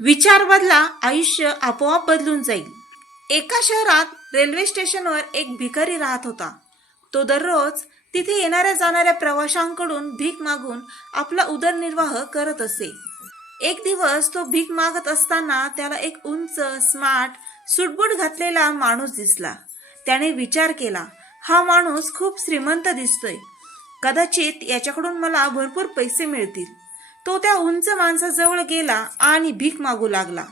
विचार बदला आयुष्य आपोआप बदलून जाईल. एका शहरात रेल्वे स्टेशनवर एक भिकारी राहत होता. तो दररोज तिथे येणाऱ्या जाणाऱ्या प्रवाशांकडून भीक मागून आपला उदरनिर्वाह करत असे. एक दिवस तो भीक मागत असताना त्याला एक उंच स्मार्ट सुटबूट घातलेला माणूस दिसला. त्याने विचार केला हा माणूस खूप श्रीमंत दिसतोय. कदाचित याच्याकडून मला भरपूर पैसे मिळतील. तो त्या उंच माणसाजवळ गेला आणि भीक मागू लागला.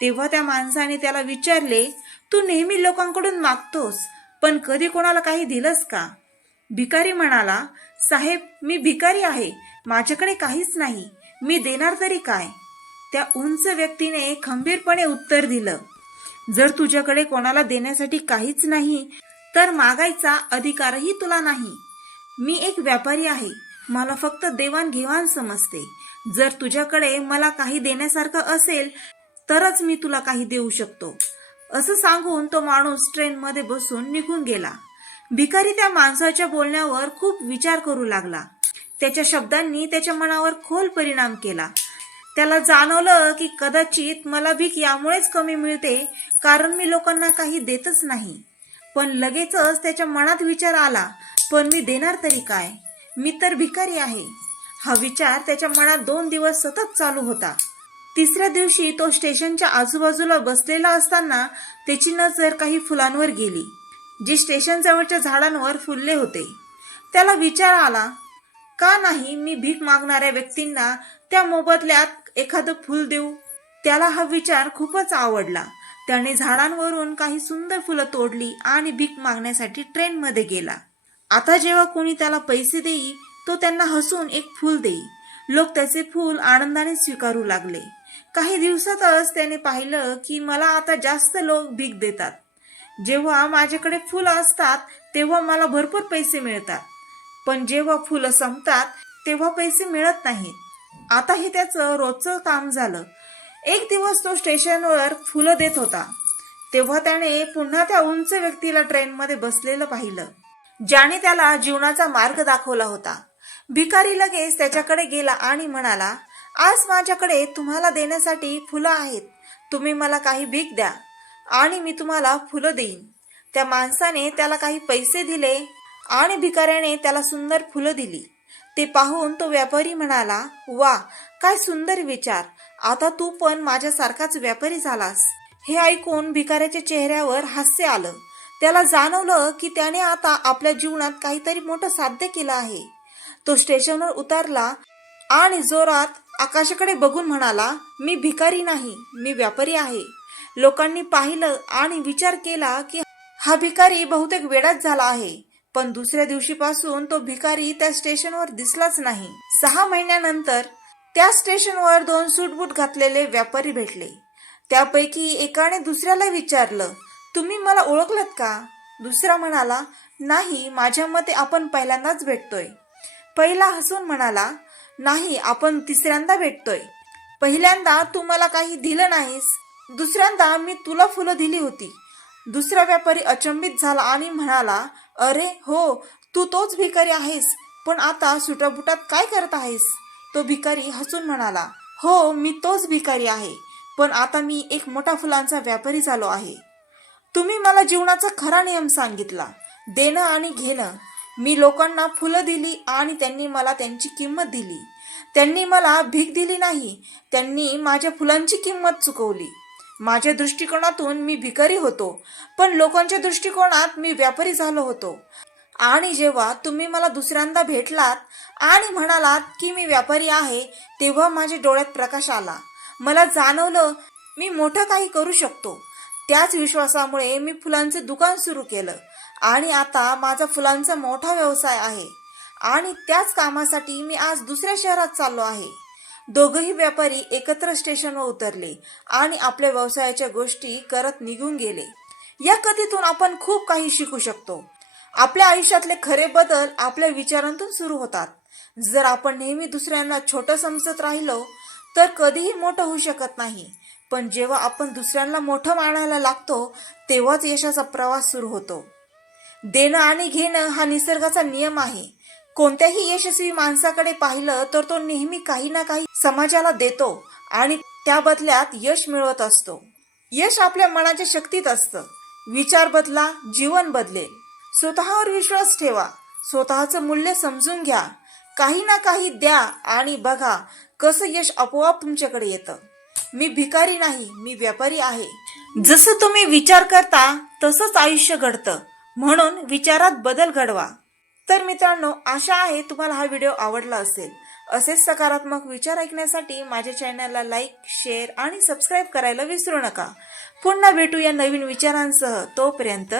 तेव्हा त्या माणसाने त्याला विचारले तू नेहमी लोकांकडून मागतोस पण कधी कोणाला काही दिलंस का? भिकारी म्हणाला साहेब मी भिकारी आहे माझ्याकडे काहीच नाही मी देणार तरी काय? त्या उंच व्यक्तीने खंबीरपणे उत्तर दिलं जर तुझ्याकडे कोणाला देण्यासाठी काहीच नाही तर मागायचा अधिकारही तुला नाही. मी एक व्यापारी आहे मला फक्त देवाणघेवाण समजते. जर तुझ्याकडे मला काही देण्यासारखं असेल तरच मी तुला काही देऊ शकतो. असं सांगून तो माणूस ट्रेनमध्ये बसून निघून गेला. भिकारी त्या माणसाच्या बोलण्यावर खूप विचार करू लागला. त्याच्या शब्दांनी त्याच्या मनावर खोल परिणाम केला. त्याला जाणवलं की कदाचित मला भीक यामुळेच कमी मिळते कारण मी लोकांना काही देतच नाही. पण लगेचच त्याच्या मनात विचार आला पण मी देणार तरी काय? मी तर भिकारी आहे. हा विचार त्याच्या मनात दोन दिवस सतत चालू होता. तिसऱ्या दिवशी तो स्टेशनच्या आजूबाजूला बसलेला असताना त्याची नजर काही फुलांवर गेली जी स्टेशनजवळच्या झाडांवर फुलले होते. त्याला विचार आला का नाही मी भीक मागणाऱ्या व्यक्तींना त्या मोबदल्यात एखादं फुल देऊ? त्याला हा विचार खूपच आवडला. त्याने झाडांवरून काही सुंदर फुलं तोडली आणि भीक मागण्यासाठी ट्रेनमध्ये गेला. आता जेव्हा कोणी त्याला पैसे देई तो त्यांना हसून एक फूल देई. लोक त्याचे फूल आनंदाने स्वीकारू लागले. काही दिवसातच त्याने पाहिलं की मला आता जास्त लोक भीक देतात. जेव्हा माझ्याकडे फुलं असतात तेव्हा मला भरपूर पैसे मिळतात. पण जेव्हा फुलं संपतात तेव्हा पैसे मिळत नाहीत. आता हे त्याचं रोजचं काम झालं. एक दिवस तो स्टेशनवर फुलं देत होता. तेव्हा त्याने पुन्हा त्या उंच व्यक्तीला ट्रेनमध्ये बसलेलं पाहिलं. ज्याने त्याला जीवनाचा मार्ग दाखवला होता. भिकारी लगेच त्याच्याकडे गेला आणि म्हणाला आज माझ्याकडे तुम्हाला देण्यासाठी फुलं आहेत. तुम्ही मला काही भीक द्या आणि मी तुम्हाला फुलं देईन. त्या माणसाने त्याला काही पैसे दिले आणि भिकाऱ्याने त्याला सुंदर फुलं दिली. ते पाहून तो व्यापारी म्हणाला वा काय सुंदर विचार. आता तू पण माझ्यासारखाच व्यापारी झालास. हे ऐकून भिकाऱ्याच्या चेहऱ्यावर हास्य आलं. त्याला जाणवलं की त्याने आता आपल्या जीवनात काहीतरी मोठं साध्य केलं आहे. तो स्टेशनवर उतरला आणि जोरात आकाशाकडे बघून म्हणाला मी भिकारी नाही मी व्यापारी आहे. लोकांनी पाहिलं आणि विचार केला की हा भिकारी बहुतेक वेडाच झाला आहे. पण दुसऱ्या दिवशीपासून तो भिकारी त्या स्टेशनवर दिसलाच नाही. सहा महिन्यानंतर त्या स्टेशनवर दोन सूटबूट घातलेले व्यापारी भेटले. त्यापैकी एकाने दुसऱ्याला विचारलं तुम्ही मला ओळखलत का? दुसरा म्हणाला नाही माझ्या मते आपण पहिल्यांदाच भेटतोय. पहिला हसून म्हणाला नाही आपण तिसऱ्यांदा भेटतोय. पहिल्यांदा तू मला काही दिलं नाहीस. दुसऱ्यांदा मी तुला फुलं दिली होती. दुसरा व्यापारी अचंबित झाला आणि म्हणाला अरे हो तू तोच भिकारी आहेस पण आता सुटाबुटात काय करत आहेस? तो भिकारी हसून म्हणाला हो मी तोच भिकारी आहे पण आता मी एक मोठा फुलांचा व्यापारी झालो आहे. तुम्ही मला जीवनाचा खरा नियम सांगितला. देणं आणि घेणं मी लोकांना फुलं दिली आणि त्यांनी मला त्यांची किंमत दिली. त्यांनी मला भीक दिली नाही. त्यांनी माझ्या फुलांची किंमत चुकवली. माझ्या दृष्टिकोनातून मी भिकारी होतो पण लोकांच्या दृष्टिकोनात मी व्यापारी झालो होतो. आणि जेव्हा तुम्ही मला दुसऱ्यांदा भेटलात आणि म्हणालात की मी व्यापारी आहे तेव्हा माझ्या डोळ्यात प्रकाश आला. मला जाणवलं मी मोठं काही करू शकतो. त्याच विश्वासामुळे मी फुलांचं दुकान सुरू केलं. आणि आता माझा फुलांचा मोठा व्यवसाय आहे. आणि त्याच कामासाठी मी आज दुसऱ्या शहरात चाललो आहे. दोघही व्यापारी एकत्र स्टेशनवर उतरले आणि आपल्या व्यवसायाच्या गोष्टी करत निघून गेले. या कथेतून आपण खूप काही शिकू शकतो. आपल्या आयुष्यातले खरे बदल आपल्या विचारांतून सुरू होतात. जर आपण नेहमी दुसऱ्यांना छोटं समजत राहिलो तर कधीही मोठं होऊ शकत नाही. पण जेव्हा आपण दुसऱ्यांना मोठं मानायला लागतो तेव्हाच यशाचा प्रवास सुरू होतो. देणं आणि घेणं हा निसर्गाचा नियम आहे. कोणत्याही यशस्वी माणसाकडे पाहिलं तर तो नेहमी काही ना काही समाजाला देतो आणि त्या बदल्यात यश मिळवत असतो. यश आपल्या मनाच्या शक्तीत असतं. विचार बदला जीवन बदलेल. स्वतःवर विश्वास ठेवा. स्वतःचं मूल्य समजून घ्या. काही ना काही द्या आणि बघा कसं यश आपोआप तुमच्याकडे येतं. मी भिकारी नाही मी व्यापारी आहे. जसं तुम्ही विचार करता तसंच आयुष्य घडतं. म्हणून विचारात बदल घडवा. तर मित्रांनो आशा आहे तुम्हाला हा व्हिडिओ आवडला असेल. असेच सकारात्मक विचार ऐकण्यासाठी माझ्या चॅनलला लाईक शेअर आणि सबस्क्राईब करायला विसरू नका. पुन्हा भेटू या नवीन विचारांसह. तोपर्यंत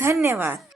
धन्यवाद.